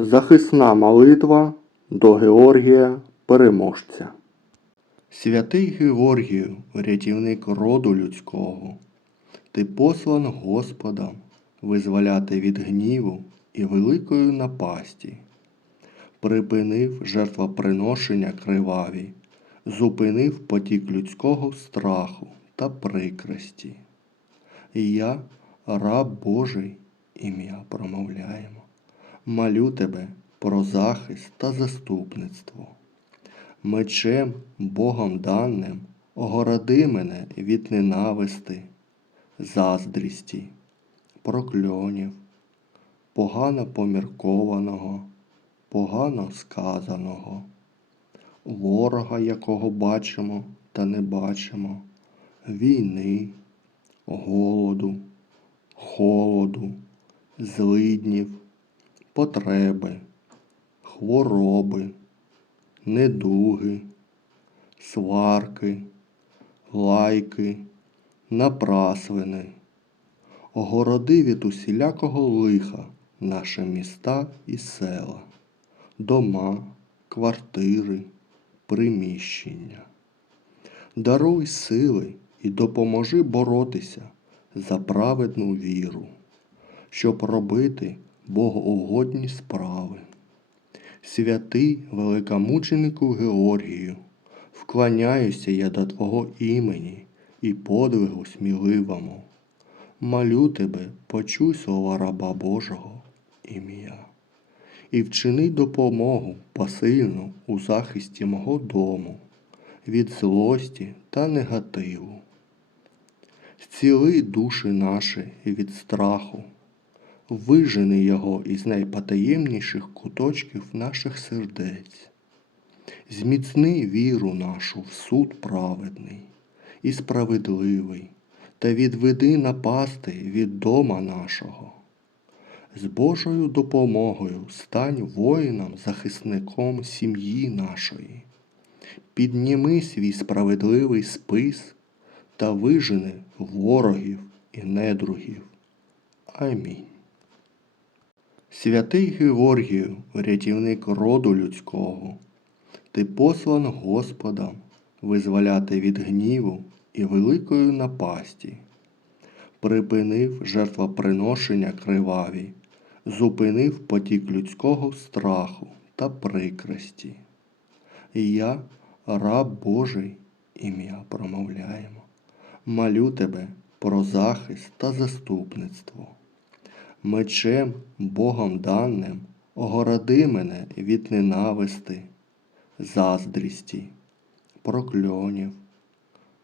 Захисна молитва до Георгія Переможця. Святий Георгію, рятівник роду людського, ти послан Господом визволяти від гніву і великої напасті. Припинив жертвоприношення криваві, зупинив потік людського страху та прикрості. І я, раб Божий, ім'я промовляємо. Молю тебе про захист та заступництво. Мечем Богом даним огороди мене від ненависти, заздрісті, прокльонів, погано поміркованого, погано сказаного, ворога, якого бачимо та не бачимо, війни, голоду, холоду, злиднів, потреби, хвороби, недуги, сварки, лайки, напраслини, огороди від усілякого лиха наші міста і села, дома, квартири, приміщення. Даруй сили і допоможи боротися за праведну віру, щоб робити богоугодні справи. Святий великомученику Георгію, вклоняюся я до Твого імені і подвигу сміливому. Молю тебе, почуй слова раба Божого ім'я, і вчини допомогу посильну у захисті мого дому від злості та негативу. Зціли душі наші від страху, вижени його із найпотаємніших куточків наших сердець, зміцни віру нашу в суд праведний і справедливий, та відведи напасти від дома нашого. З Божою допомогою стань воїном, захисником сім'ї нашої. Підніми свій справедливий спис та вижени ворогів і недругів. Амінь. Святий Георгію, рятівник роду людського, ти послан Господом визволяти від гніву і великої напасті. Припинив жертвоприношення криваві, зупинив потік людського страху та прикрості. І я, раб Божий, ім'я промовляємо. Молю тебе про захист та заступництво. Мечем Богом даним огороди мене від ненависти, заздрісті, прокльонів,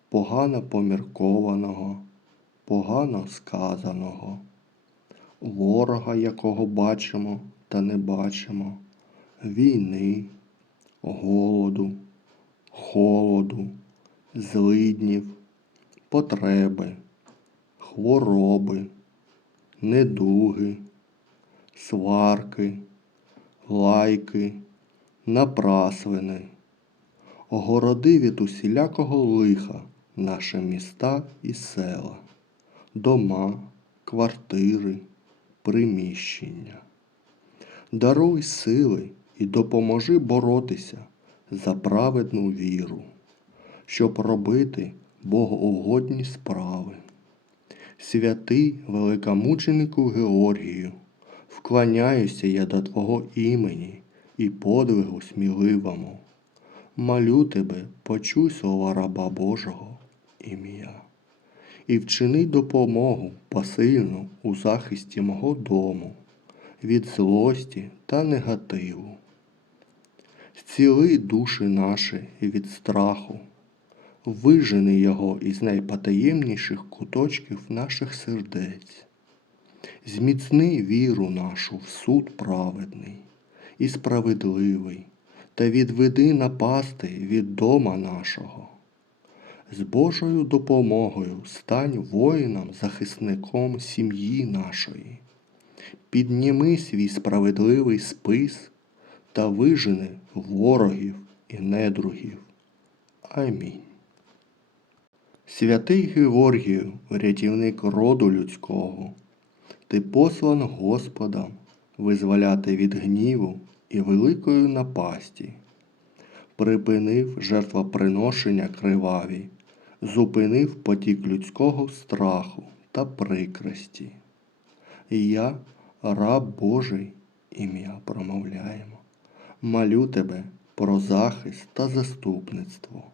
погано поміркованого, погано сказаного, ворога, якого бачимо та не бачимо, війни, голоду, холоду, злиднів, потреби, хвороби, недуги, сварки, лайки, напраслини, огороди від усілякого лиха наші міста і села, дома, квартири, приміщення. Даруй сили і допоможи боротися за праведну віру, щоб робити богоугодні справи. Святий великомученику Георгію, вклоняюся я до Твого імені і подвигу сміливому. Молю тебе, почуй слова раба Божого ім'я, і вчини допомогу посильну у захисті мого дому від злості та негативу. Зціли душі наші від страху, вижени його із найпотаємніших куточків наших сердець, зміцни віру нашу в суд праведний і справедливий, та відведи напасти від дома нашого. З Божою допомогою стань воїном, захисником сім'ї нашої. Підніми свій справедливий спис та вижени ворогів і недругів. Амінь. Святий Георгію, рятівник роду людського, ти послан Господом визволяти від гніву і великої напасті. Припинив жертвоприношення криваві, зупинив потік людського страху та прикрості. І я, раб Божий, ім'я промовляємо, молю тебе про захист та заступництво.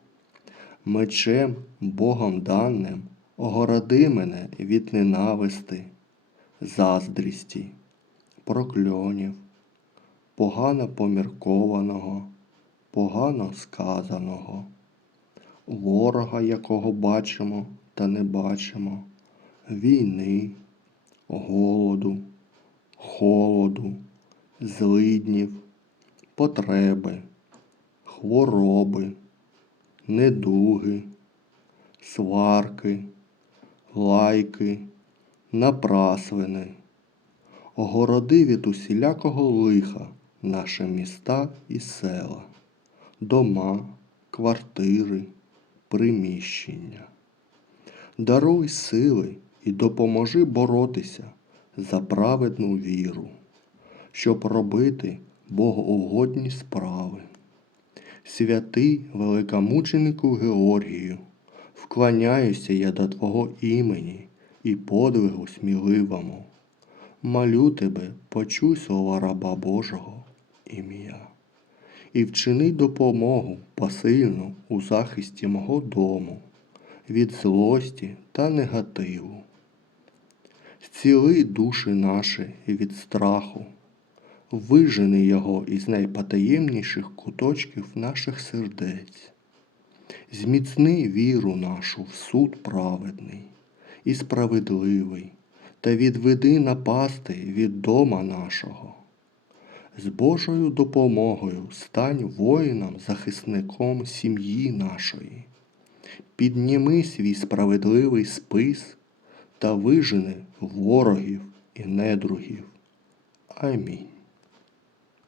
Мечем Богом даним огороди мене від ненависти, заздрісті, прокльонів, погано поміркованого, погано сказаного, ворога, якого бачимо та не бачимо, війни, голоду, холоду, злиднів, потреби, хвороби, недуги, сварки, лайки, напраслини. Огороди від усілякого лиха наші міста і села, дома, квартири, приміщення. Даруй сили і допоможи боротися за праведну віру, щоб робити богоугодні справи. Святий великомученику Георгію, вклоняюся я до Твого імені і подвигу сміливому. Молю тебе, почуй слова раба Божого ім'я, і вчини допомогу посильну у захисті мого дому від злості та негативу. Зціли душі наші від страху, вижени його із найпотаємніших куточків наших сердець, зміцни віру нашу в суд праведний і справедливий, та відведи напасти від дома нашого. З Божою допомогою стань воїном, захисником сім'ї нашої. Підніми свій справедливий спис та вижени ворогів і недругів. Амінь.